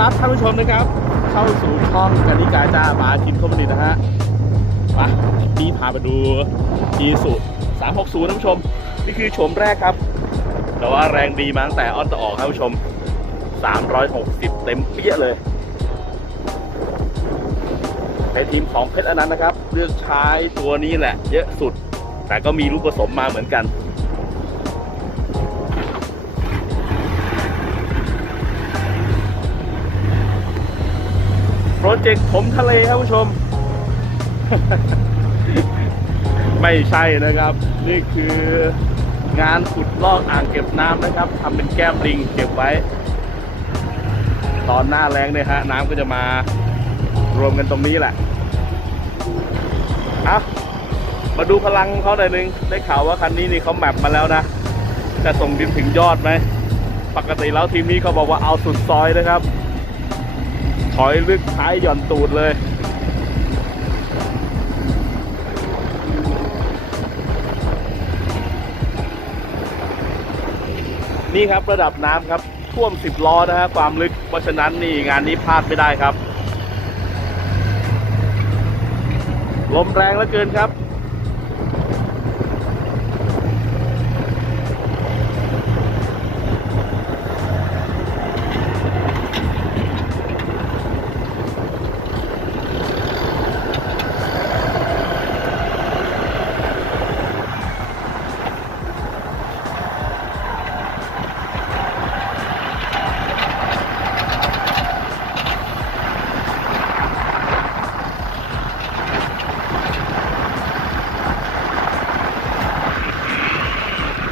รับท่านผู้ชมนะครับ เข้าสู่ช่องกนิกาจ้ามากินข้าวมันดีนะฮะมาพี่พาไปดูอีสุ360ท่านผู้ชม นี่คือโฉมแรกครับ แต่ว่าแรงดีมาตั้งแต่อ้อนต่อออกครับท่านผู้ชม 360 เต็มเปี้ยเลยเป็นทีมของเพชรอนันต์นะครับ เลือกใช้ตัวนี้แหละ เยอะสุด แต่ก็มีลูกผสมมาเหมือนกัน โปรเจกต์ผมทะเลครับผู้ชม ไม่ใช่นะครับ นี่คืองานขุดลอกอ่างเก็บน้ำนะครับทำเป็นแก้มลิงเก็บไว้ ตอนหน้าแรงเนี่ยฮะน้ำก็จะมารวมกันตรงนี้แหละเอามาดูพลังเขาหน่อยนึง ได้ข่าวว่าคันนี้นี่เขาแมปมาแล้วนะ จะส่งดินถึงยอดไหม ปกติแล้วทีมนี้เขาบอกว่าเอาสุดซอยนะครับ ถอยลึกท้ายหย่อนตูดเลย นี่ครับระดับน้ำครับ ท่วม 10 ล้อนะฮะความลึก เพราะฉะนั้นนี่งานนี้พลาดไม่ได้ครับ ลมแรงเหลือเกินครับ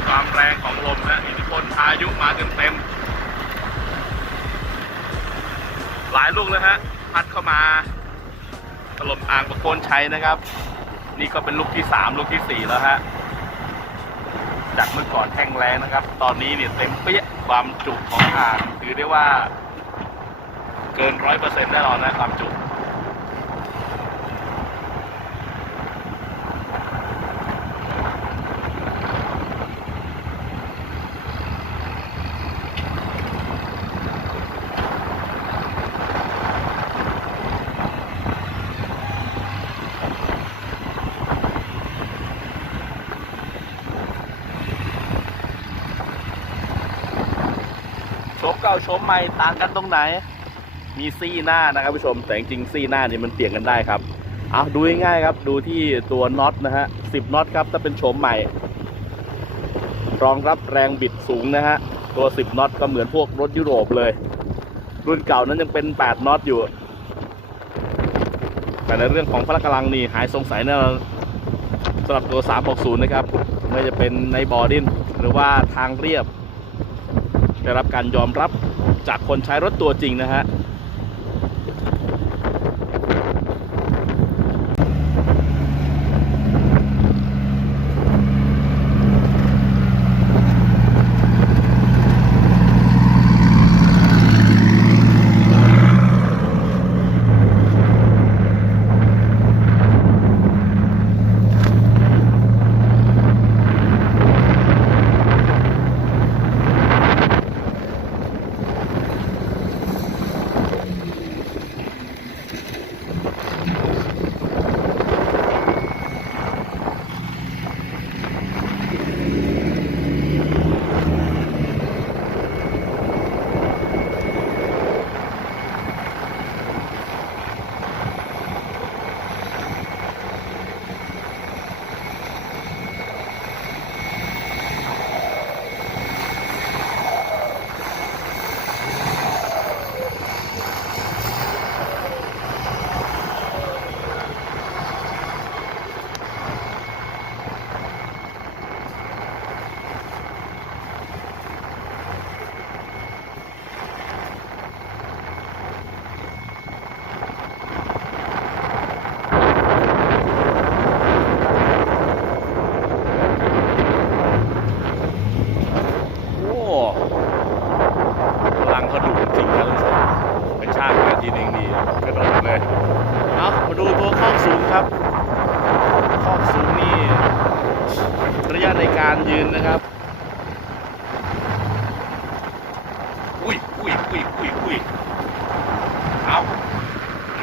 ความแรงของลมนะอิทธิพลพายุมา เต็มเต็มๆหลายลูกเลยฮะพัดเข้ามาถล่มอ่างประโคนชัยนะครับ นี่ก็เป็นลูกที่สามลูกที่สี่แล้วฮะจากเมื่อก่อนแห้งแรงนะครับ ตอนนี้เนี่ยเต็มเปี้ยความจุของอ่างถือได้ว่า เกินร้อยเปอร์เซ็นต์แน่นอนนะความจุาโฉมใหม่ต่างกันตรงไหน มีซี่หน้านะครับผู้ชม แต่จริงๆซี่หน้านี่มันเปลี่ยนกันได้ครับเอาดูง่ายๆครับ ดูที่ตัวน็อตนะฮะ10น็อตครับถ้าเป็นโฉมใหม่ รองรับแรงบิดสูงนะฮะตัว 10 น็อตก็เหมือนพวกรถยุโรปเลย รุ่นเก่านั้นยังเป็น 8 น็อตอยู่ แต่ในเรื่องของพละกำลังนี่หายสงสัยแน่นอนสำหรับตัว 360 นะครับ ไม่จะเป็นในบอดินหรือว่าทางเรียบ ได้รับการยอมรับจากคนใช้รถตัวจริงนะฮะ นะครับคอกสูงนี่ระยะในการยืนนะครับ อุ้ยอุ้ยอุ้ยอุ้ยอุ้ยเอา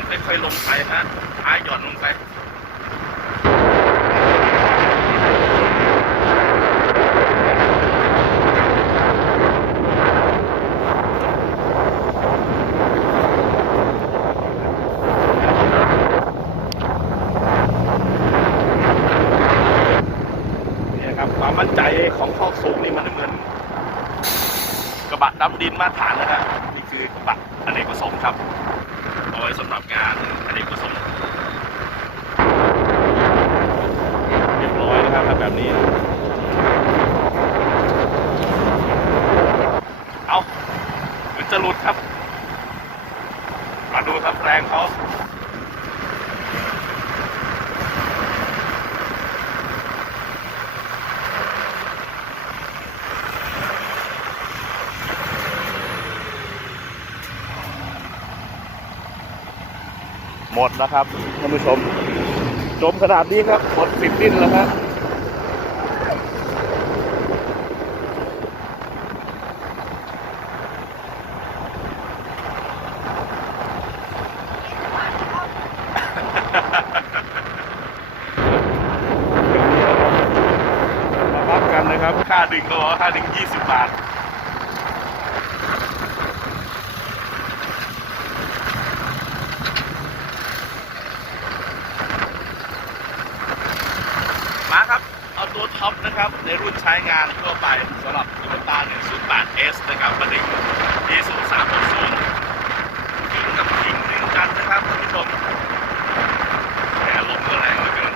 ไม่ค่อยลงไปฮะท้ายหย่อนลงไป ของคอกสูงนี่มันเหมือนกระบะดับดินมาตรฐานนะฮะนี่คือกระบะอเนกประสงค์ครับเอาไว้สำหรับงานอเนกประสงค์เรียบร้อยนะครับแบบนี้ เอามันจะหลุดครับ มาดูครับแรงเขา หมดแล้วครับท่านผู้ชม จมขนาดนี้ครับหมดสิบดิ้นแล้วครับมารับกันนะครับ ค่าดึงก็ค่าดึง 20 บาท มาครับ เอาตัวท็อป นะครับในรุ่นใช้งานทั่วไปสำหรับโตโยต้า108 S นะครับมาดึง D 0 3 6 0ยิงกับยิงดึงกันนะครับท่านผู้ชมแหมลมก็แรงเหลือเกิน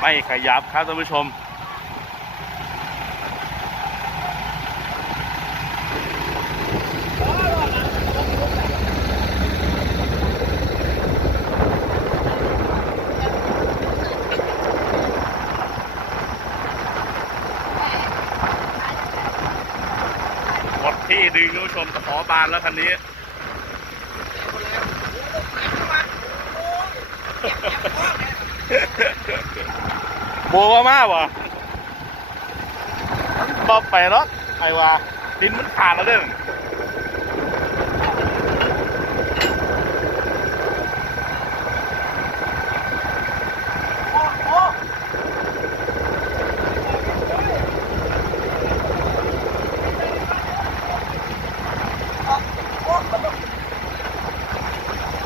ไม่ขยับครับท่านผู้ชมหมดที่ดึงท่านผู้ชมตะขอบานแล้วคันนี้ โบว่ามากวะตอบไปเนาะไอ้วะดินมันขาดแล้วเด้อ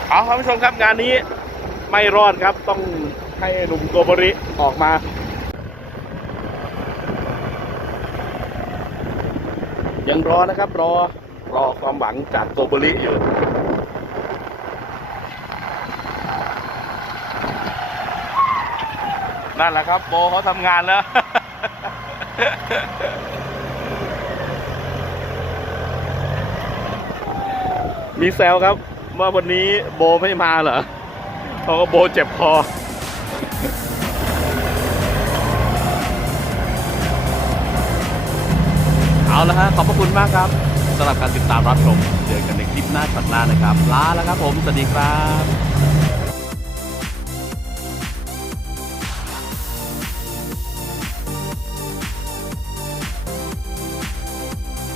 เอาท่านผู้ชมครับงานนี้ไม่รอดครับต้อง ให้หนุ่มโกบริออกมายังรอนะครับ รอรอความหวังจากโกบริอยู่นั่นแหละครับ โบเขาทำงานแล้ว มีแซวครับ ว่าวันนี้โบไม่มาเหรอเพราะว่าโบเจ็บคอ ละฮะขอบพระคุณมากครับสำหรับการติดตามรับชมเจอกันในคลิปหน้าช็อตหน้านะครับลาแล้วครับผมสวัสดีครับ